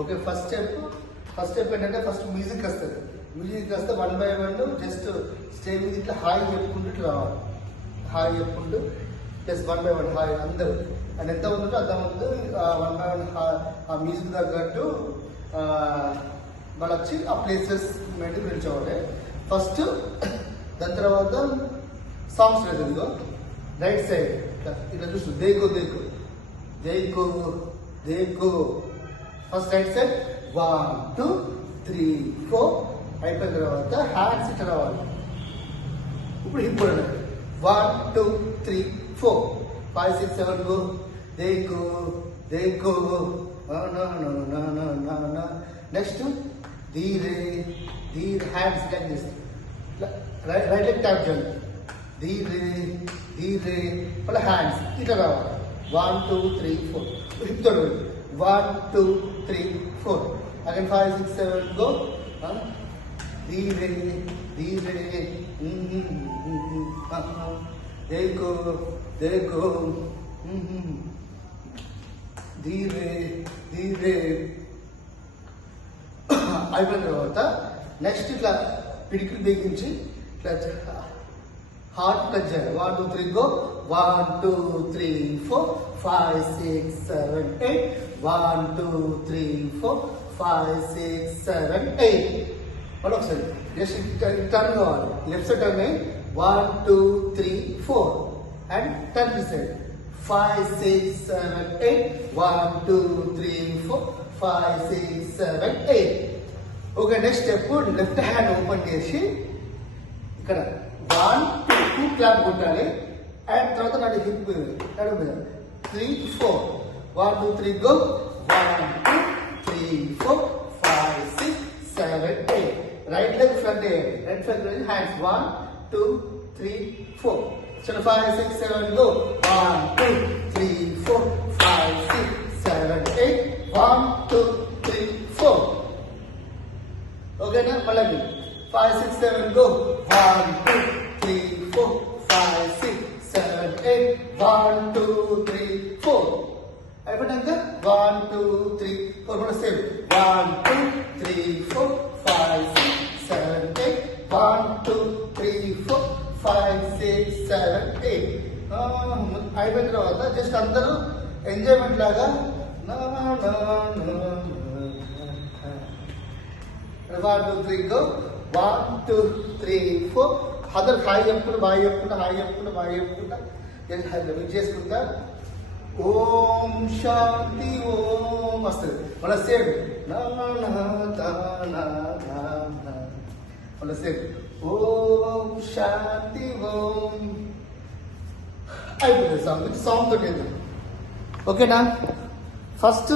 Okay, first step ఏంటంటే first music వస్తుంది. Music వస్తే 1 by 1 జస్ట్ స్టేజ్ మీద ఇట్లా హాయ్ చెప్పుకుంటూ ఇట్లా రావాలి. హాయ్ చెప్పుకుంటూ ప్లస్ 1 by 1 హాయ్ అందరూ అండ్ ఎంత ఉందో అంతమంది 1 by 1 ఆ మ్యూజిక్ తగ్గట్టు వాళ్ళు వచ్చి ఆ ప్లేసెస్ మెయింటైన్ పిలిచేవాడే ఫస్ట్. దాని తర్వాత సాంగ్స్ లేదు. ఇదిగో రైట్ సైడ్ ఇట్లా చూస్తూ దేకో దేకో దేకో దేకో ఫస్ట్ రైట్ సైడ్ 1 2 3 4 అయిపోయిన తర్వాత హ్యాండ్స్ ఇట్లా రావాలి. ఇప్పుడు హిప్ కూడా 1 2 3 4 5 6 7 గో దేకో దేకో నెక్స్ట్ ధీరే ధీరే hands like this right leg tap చేయండి. ధీరే ధీరే మళ్ళీ హ్యాండ్స్ ఇట్లా రావాలి. 1 2 3 4 హిప్ తోడు 1 2 3 4 again 5 6 7 go धीरे धीरे देखो देखो धीरे धीरे అయిపోయిన తర్వాత నెక్స్ట్ ఇట్లా పిడికిలు బిగించి ఇట్లా హార్ట్ టచ్ చేయాలి. 1 2 3 గో 1 2 3 4 5 6 7 8 1 2 3 4 5 6 7 8 మళ్ళీ ఒకసారి జస్ట్ టర్న్ కావాలి. లెఫ్ట్ సైడ్ టర్న్ అయ్యి 1 2 3 4 and turn this side 5 6 7 8 1 2 3 4 5 6 7 8. Okay, next step left hand open చేసి ఇక్కడ 1 2 క్లాప్ కొట్టాలి. అండ్ తర్వాత నాడు హిప్ నడు మీద 3 4 1 2 3 go 1 2 3 4 5 6 7 8 right leg front right front hands 1 2 3 4 so 5 6 7 go 1 2 3 4 5 6 7 8 1 2 3 4 ఓకేనా. మళ్ళీ 5 6 7 go 1 2 3 4 5 6 7 8 1 2 3 4 అయిపోయాక 1 2 3 4 కూడా సేమ్ 1 2 3 4 5 6 7 8 1 2 3 4 5 6 7 8 అయిపోయిన తర్వాత జస్ట్ అందరూ ఎంజాయ్మెంట్ లాగా 1 2 3 go 1 2 3 4 అందరు హాయ్ చెప్పుకుంటూ బాయ్ చెప్పుకుంటా హాయ్ చెప్పుకుంటా బాయ్ చెప్పుకుంటా జస్ట్ చేసుకుంటా ఓం శాంతి ఓం వస్తుంది. మళ్ళీ సేమ్ మళ్ళీ సేమ్ ఓం శాంతి ఓం అయిపోతుంది. సాంగ్ తోటి ఓకేనా. ఫస్ట్